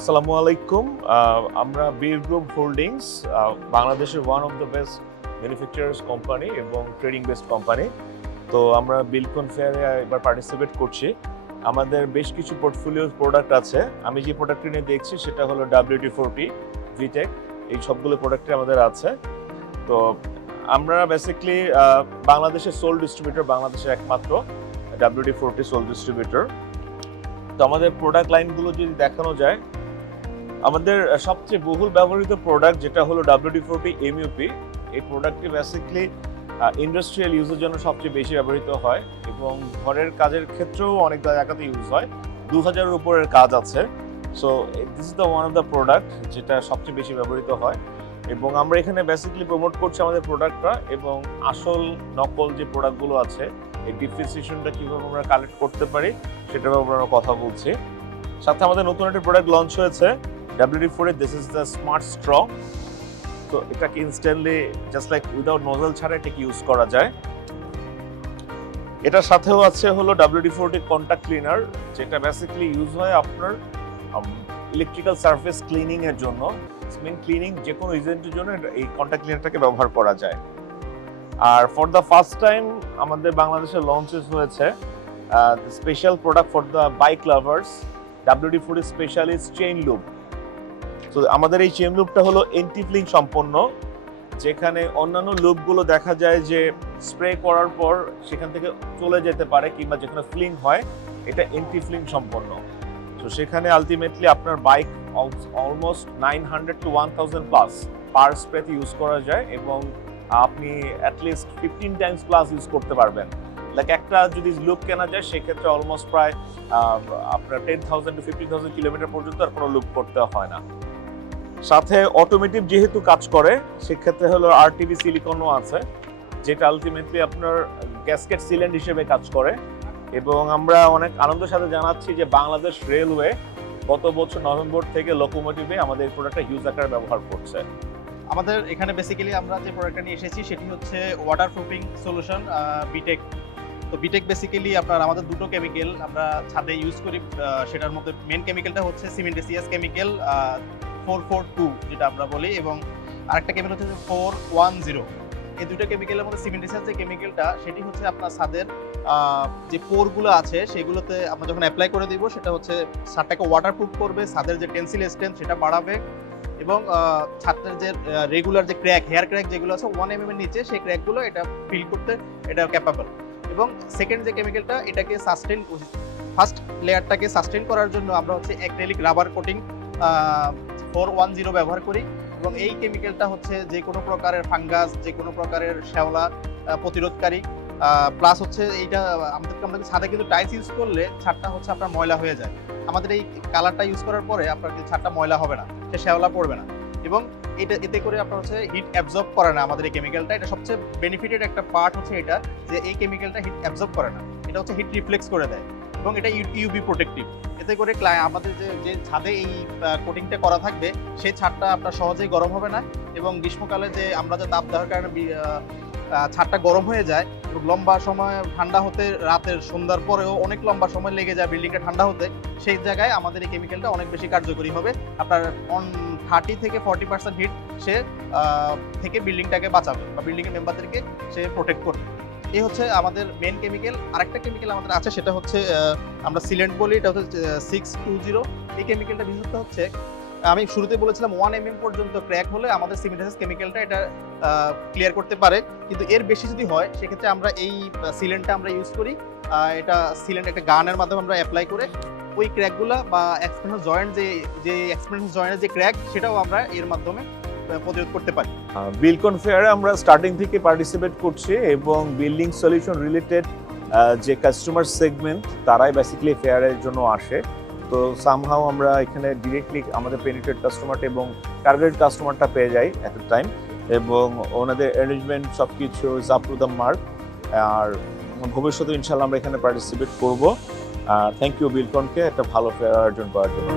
আসসালামু আলাইকুম। আমরা বীর গ্রুপ হোল্ডিংস বাংলাদেশের one of the best manufacturers company এবং ট্রেডিং বেস্ট কোম্পানি। তো আমরা বিলকন ফেয়ারে এবার পার্টিসিপেট করছি। আমাদের বেশ কিছু পোর্টফোলিও প্রোডাক্ট আছে। আমি যে প্রোডাক্টটি নিয়ে দেখছি সেটা হলো WD-40 ভিটেক। এই সবগুলো প্রোডাক্টই আমাদের আছে। তো আমরা বেসিক্যালি বাংলাদেশের সোল ডিস্ট্রিবিউটর, বাংলাদেশের একমাত্র WD-40 সোল ডিস্ট্রিবিউটর। তো আমাদের প্রোডাক্ট লাইনগুলো যদি দেখানো যায়, আমাদের সবচেয়ে বহুল ব্যবহৃত প্রোডাক্ট যেটা হলো WD-40 MUP। এই প্রোডাক্টটি বেসিক্যালি ইন্ডাস্ট্রিয়াল ইউজের জন্য সবচেয়ে বেশি ব্যবহৃত হয় এবং ঘরের কাজের ক্ষেত্রেও অনেক জায়গাতে ইউজ হয়। 2000-এর উপরের কাজ আছে। So this is the one of the product যেটা সবচেয়ে বেশি ব্যবহৃত হয় এবং আমরা এখানে বেসিক্যালি প্রমোট করছি আমাদের প্রোডাক্টটা এবং আসল নকল যে প্রোডাক্টগুলো আছে এই ডিফারেন্সিয়েশনটা কীভাবে আমরা কালেক্ট করতে পারি সেটার ব্যাপারে আমরা কথা বলছি। সাথে আমাদের নতুন একটা প্রোডাক্ট লঞ্চ হয়েছে WD-40 this is the smart straw. তো এটাকে instantly just like without nozzle ছাড়া এটাকে ইউজ করা যায়। এটার সাথেও আছে হলো WD-40 কন্টাক্ট ক্লিনার, যেটা বেসিক্যালি ইউজ হয় আপনার ইলেকট্রিক্যাল সারফেস ক্লিনিং এর জন্য, স্কিন ক্লিনিং যে কোনো এজেন্টের জন্য এই কন্টাক্ট ক্লিনারটাকে ব্যবহার করা যায়। আর ফর দ্য ফার্স্ট টাইম আমাদের বাংলাদেশে লঞ্চেস হয়েছে special product for the bike lovers, WD-40 specialist chain lube. তো আমাদের এই চেইন লুবটা হলো এন্টি ফ্লিং সম্পন্ন, যেখানে অন্যান্য লুবগুলো দেখা যায় যে স্প্রে করার পর সেখান থেকে চলে যেতে পারে কিংবা যেখানে ফ্লিং হয়, এটা এন্টি ফ্লিং সম্পন্ন। তো সেখানে আলটিমেটলি আপনার bike almost 900 to 1000 plus per স্প্রেতে ইউজ করা যায় এবং আপনি অ্যাটলিস্ট 15 টাইমস প্লাস ইউজ করতে পারবেন। লাইক একটা যদি লুপ কেনা যায় সেক্ষেত্রে অলমোস্ট প্রায় আপনার 10,000 to 15,000 কিলোমিটার পর্যন্ত আর কোনো লুপ করতে হয় না। সাথে অটোমেটিভ যেহেতু কাজ করে সেক্ষেত্রে হলো RTV সিলিকনও আছে, যেটা আলটিমেটলি আপনার গ্যাসকেট সিলেন্ট হিসেবে কাজ করে। এবং আমরা অনেক আনন্দের সাথে জানাচ্ছি যে বাংলাদেশ রেলওয়ে গত বছর নভেম্বর থেকে লোকোমোটিভে আমাদের এই প্রোডাক্টটা হিউজ আকারে ব্যবহার করছে। আমাদের এখানে বেসিক্যালি আমরা যে প্রোডাক্টটা নিয়ে এসেছি সেটি হচ্ছে ওয়াটার প্রুফিং সলিউশন বিটেক। তো বিটেক বেসিক্যালি আপনার আমাদের দুটো কেমিক্যাল আমরা ছাদে ইউজ করি। সেটার মধ্যে মেন কেমিক্যালটা হচ্ছে সিমেন্টিসিয়াস কেমিক্যাল 442 যেটা আমরা বলি, এবং আরেকটা কেমিক্যাল হচ্ছে 410। এই দুটো কেমিক্যালের মধ্যে সিমেন্টিসিয়াস যে কেমিক্যালটা সেটি হচ্ছে আপনার ছাদের যে পোরগুলো আছে সেগুলোতে আমরা যখন অ্যাপ্লাই করে দিব সেটা হচ্ছে ছাদটাকে ওয়াটারপ্রুফ করবে, ছাদের যে টেনসিল স্ট্রেংথ সেটা বাড়াবে এবং ছাদের যে রেগুলার যে ক্র্যাক, হেয়ার ক্র্যাক যেগুলো আছে 1 mm এর নিচে সেই ক্র্যাকগুলো এটা ফিল করতে এটা ক্যাপাবল। এবং সেকেন্ড যে কেমিক্যালটা এটাকে সাস্টেন, ফার্স্ট লেয়ারটাকে সাস্টেন করার জন্য আমরা হচ্ছে অ্যাক্রিলিক রাবার কোটিং 410 ব্যবহার করি এবং এই কেমিক্যালটা হচ্ছে যে কোনো প্রকারের ফাঙ্গাস, যে কোনো প্রকারের শ্যাওলা প্রতিরোধকারী। প্লাস হচ্ছে এইটা আমাদের ছাদে কিন্তু টাইলস ইউজ করলে ছাদটা হচ্ছে আপনার ময়লা হয়ে যায়। আমাদের এই কালারটা ইউজ করার পরে আপনার ছাদটা ময়লা হবে না, সে শ্যাওলা পড়বে না এবং এতে করে আপনার হচ্ছে হিট অ্যাবজর্ব করে না। আমাদের এই কেমিক্যালটা এটা সবচেয়ে বেনিফিটেড একটা পার্ট হচ্ছে এটা, যে এই কেমিক্যালটা হিট অ্যাবজর্ব করে না, এটা হচ্ছে হিট রিফ্লেক্স করে দেয় এবং এটা ইউভি প্রোটেক্টিভ। এতে করে আমাদের যে ছাদে এই কোটিংটা করা থাকবে সেই ছাদটা আপনার সহজেই গরম হবে না এবং গ্রীষ্মকালে যে আমরা যে তাপ দেওয়ার কারণে ছাদটা গরম হয়ে যায় এবং লম্বা সময় ঠান্ডা হতে, রাতের সন্ধ্যার পরেও অনেক লম্বা সময় লেগে যায় বিল্ডিংটা ঠান্ডা হতে, সেই জায়গায় আমাদের এই কেমিক্যালটা অনেক বেশি কার্যকরী হবে। আপনার 30 থেকে 40% হিট সে থেকে বিল্ডিংটাকে বাঁচাবে বা বিল্ডিংয়ের মেম্বারদেরকে সে প্রোটেক্ট করবে। এই হচ্ছে আমাদের মেন কেমিক্যাল। আরেকটা কেমিক্যাল আমাদের আছে সেটা হচ্ছে আমরা সিলেন্ট বলি, এটা হচ্ছে 620। এই কেমিক্যালটা বিশেষত হচ্ছে আমি শুরুতে বলেছিলাম 1 mm পর্যন্ত ক্র্যাক হলে আমাদের সিমেন্টিসিয়াস কেমিক্যালটা এটা ক্লিয়ার করতে পারে, কিন্তু এর বেশি যদি হয় সেক্ষেত্রে আমরা এই সিলেন্টটা আমরা ইউজ করি। এটা সিলেন্ট একটা গানের মাধ্যমে আমরা অ্যাপ্লাই করে ওই ক্র্যাকগুলো বা এক্সপেন্স জয়েন্ট যে এক্সপেন্স জয়েন্টের যে ক্র্যাক সেটাও আমরা এর মাধ্যমে প্রতিরোধ করতে পারি। বিলকন ফেয়ারে আমরা স্টার্টিং থেকে পার্টিসিপেট করছি এবং বিল্ডিং সলিউশন রিলেটেড যে কাস্টমার সেগমেন্ট তারাই বেসিক্যালি ফেয়ারের জন্য আসে। তো সামহাও আমরা এখানে ডিরেক্টলি আমাদের পেনিট্রেট কাস্টমারটা এবং টার্গেট কাস্টমারটা পেয়ে যাই এট এ টাইম এবং ওনাদের অ্যারেঞ্জমেন্ট সব কিছু is up to the mark. আর ভবিষ্যতে ইনশাল্লাহ আমরা এখানে পার্টিসিপেট করবো। থ্যাংক ইউ বিলকনকে একটা ভালো ফেয়ার আয়োজন করার জন্য।